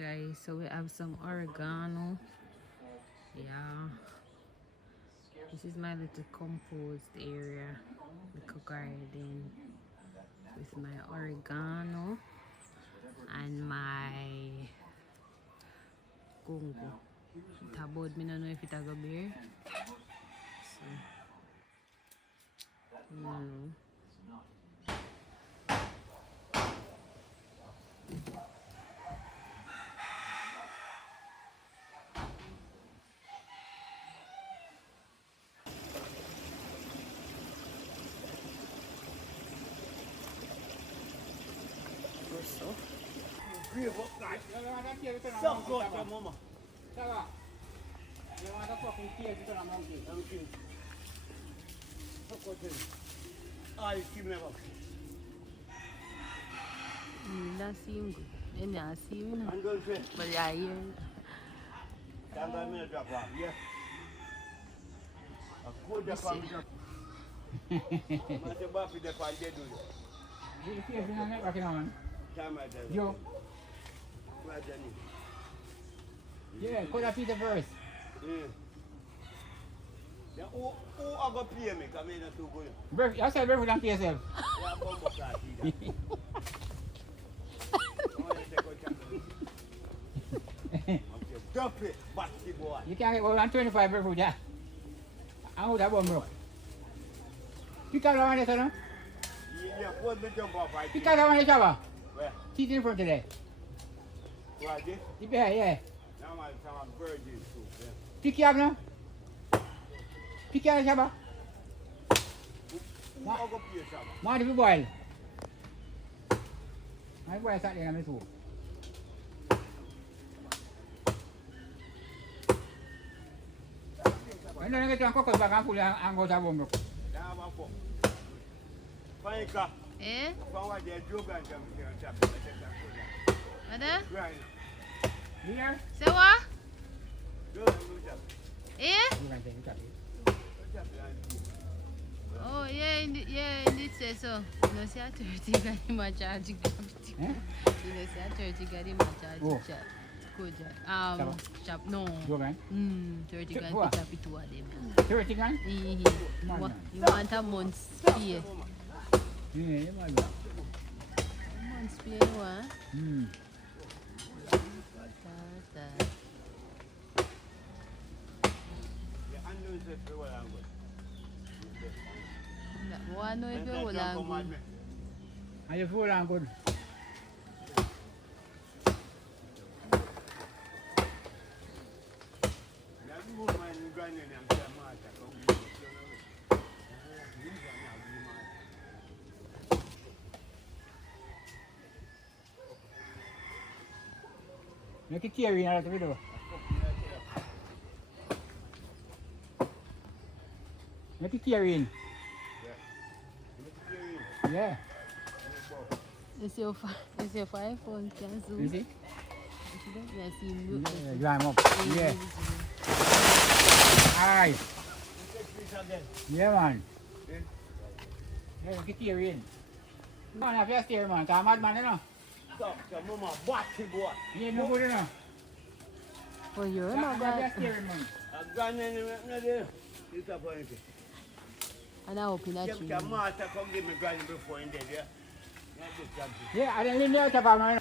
guys, so we have some oregano. Yeah, this is my little composed area, little garden with my oregano and my gungo. It about me, don't know if it a go bear. So, so. That seems good. And I see you now. But I hear it. Yo. Yeah, call that Peter first. Yeah, who are going to pay me? Come in and do good. I said, Breakfast and pay yourself. Yeah, bumbo class either. Drop it, batty boy. You can't get 125 Breakfast, yeah. I would have one more. Pick up the one, son. Yeah, what me jump off right Pick up the one, Java. Where? Teeth in front today. Right there? Yeah. Now I'm some virgin soup, yeah. Pick you up now. Pick you up, Java. Who are going to pay some? Want to boil. I boil something in my soup. When I get to cook back and pull and go to home. Yeah, I'm a cook. Fine, car. Eh? From what they do, and them chop. What there? Right. Here? Say what? Do it, do chop. Eh? You can take it. Oh, yeah, indeed say so. You know, say a 30 got him a charge. You know, say a 30 got him a charge. Good. Chop, no. Go, man. 30 grand to chop it two of them. 30 grand? You want a month's pay. Yeah, you might A month's pay, you want? I know if you will good. Are you full and good? Make it carry out of the video. Make it carry in. Yeah. It's your phone, can zoom. You see? Yes, you Yeah, drive up. Yeah. Alright. Yeah, man. Yeah, make it carry in. Come on, have your steer, man. Come on, man, you know. Stop, mama, batty boy. You no good, you know. For you, no Have your bad. steering, man. I'm going to do this. And I open that tree. Master come give me granny before in there, yeah? Yeah, I didn't leave the other man.